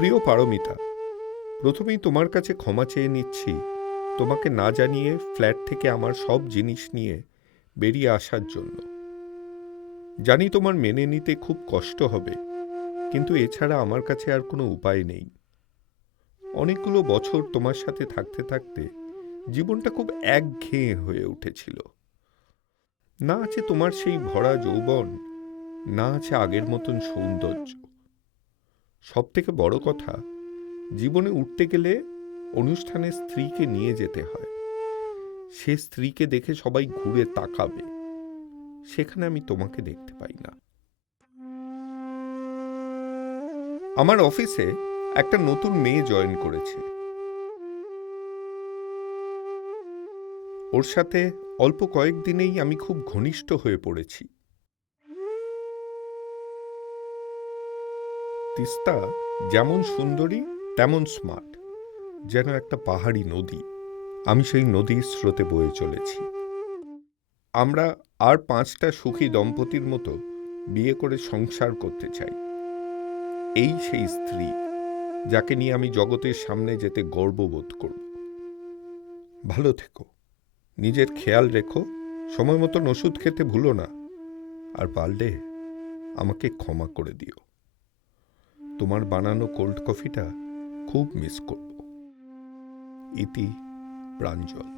প্রিয় পারমিতা, প্রথমেই তোমার কাছে ক্ষমা চেয়ে নিচ্ছি তোমাকে না জানিয়ে ফ্ল্যাট থেকে আমার সব জিনিস নিয়ে বেরিয়ে আসার জন্য। জানি তোমার মেনে নিতে খুব কষ্ট হবে, কিন্তু এছাড়া আমার কাছে আর কোনো উপায় নেই। অনেকগুলো বছর তোমার সাথে থাকতে থাকতে জীবনটা খুব একঘেয়ে হয়ে উঠেছিল। না আছে তোমার সেই ভরা যৌবন, না আছে আগের মতন সৌন্দর্য। সব থেকে বড় কথা, জীবনে উঠতে গেলে অনুষ্ঠানে স্ত্রীকে নিয়ে যেতে হয়। সে স্ত্রীকে দেখে সবাই ঘুরে তাকাবে, সেখানে আমি তোমাকে দেখতে পাই না। আমার অফিসে একটা নতুন মেয়ে জয়েন করেছে। ওর সাথে অল্প কয়েকদিনেই আমি খুব ঘনিষ্ঠ হয়ে পড়েছি। তিস্তা যেমন সুন্দরী তেমন স্মার্ট, যেন একটা পাহাড়ি নদী। আমি সেই নদীর স্রোতে বয়ে চলেছি। আমরা আর 5টা সুখী দম্পতির মতো বিয়ে করে সংসার করতে চাই। এই সেই স্ত্রী যাকে নিয়ে আমি জগতের সামনে যেতে গর্ববোধ করব। ভালো থেকো, নিজের খেয়াল রেখো, সময় মতন ওষুধ খেতে ভুলো না, আর পারলে আমাকে ক্ষমা করে দিও। তোমার বানানো কোল্ড কফিটা খুব মিস করব। ইতি প্রাঞ্জল।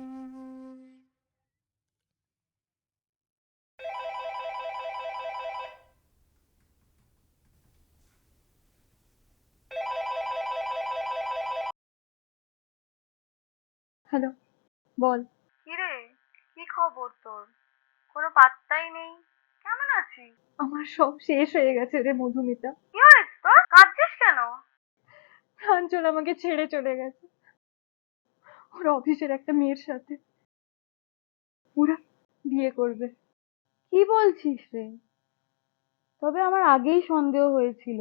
হ্যালো, বল। কিরে, কি খবর তোর? কোনো পাত্তাই নেই। কেমন আছিস? আমার সব শেষ হয়ে গেছে রে মধুমিতা। কি হয়েছে তোর? কাঁদছিস কেন? প্রাঞ্জল আমাকে ছেড়ে চলে গেছে ওর অফিসের একটা মেয়ের সাথে। ওরা বিয়ে করবে। কি বলছিস রে? তবে আমার আগেই সন্দেহ হয়েছিল।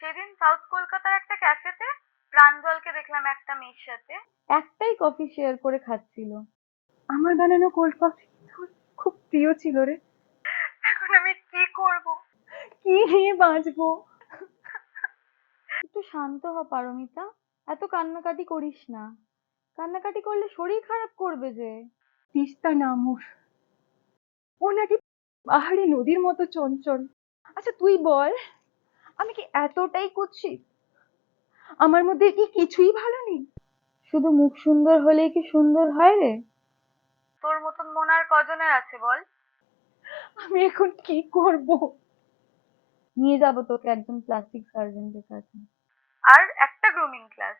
সেদিন সাউথ কলকাতার একটা ক্যাফেতে প্রাঞ্জলকে দেখলাম একটা মেয়ের সাথে। একটাই কফি শেয়ার করে খাচ্ছিল। আমার বানানো কোল্ড কফি খুব প্রিয় ছিল রে। এখন আমি কি করব? কি নিয়ে বাঁচবো? একটু শান্ত হ পারমিতা, এত কান্নাকাটি করিস না। কান্নাকাটি করলে শরীর খারাপ করবে যে। তিস্তা নাম ওর। ও নাকি পাহাড়ি নদীর মতো চঞ্চল। আচ্ছা তুই বল, আমি কি এতটাই কুৎসিত? আমার মধ্যে কি কিছুই ভালো নেই? শুধু মুখ সুন্দর হলেই কি সুন্দর হয় রে? তোর মতন মন আর কজনের আছে বল? আমি এখন কি করব? নিয়ে যাবো তোকে একজন প্লাস্টিক সার্জনের কাছে। আর একটা গ্রুমিং ক্লাস,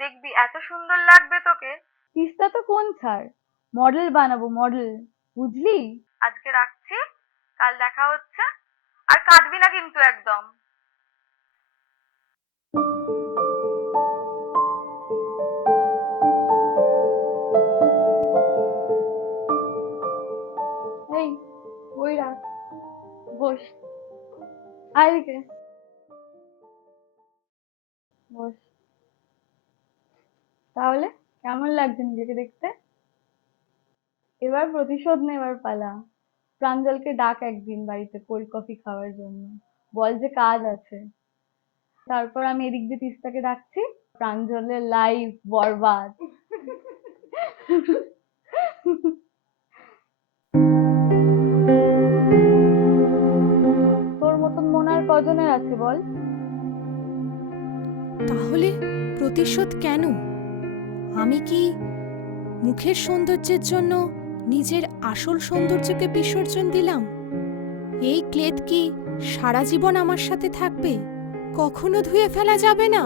দেখবি এত সুন্দর লাগবে তোকে। তিস্তা তো কোন ছাড়, মডেল বানাবো মডেল, বুঝলি? আজকে রাখছি, কাল দেখা হচ্ছে। আর কাঁদবি না কিন্তু একদম। এই, ওই রাখ, বস, আয় এদিকে, বস। তাহলে কেমন লাগছে নিজেকে দেখতে? এবার প্রতিশোধ নেবার পালা। প্রাঞ্জলকে ডাক একদিন বাড়িতে কোল্ড কফি খাওয়ার জন্য। বল যে কাজ আছে। তারপর আমি এদিক দিয়ে তিস্তাকে ডাকছি। প্রাঞ্জলের লাইফ বরবাদ। তোর মতন মন আর কজনের আছে বল? তাহলে প্রতিশোধ কেন? আমি কি মুখের সৌন্দর্যের জন্য নিজের আসল সৌন্দর্যকে বিসর্জন দিলাম? এই ক্লেদ কি সারা জীবন আমার সাথে থাকবে? কখনো ধুয়ে ফেলা যাবে না?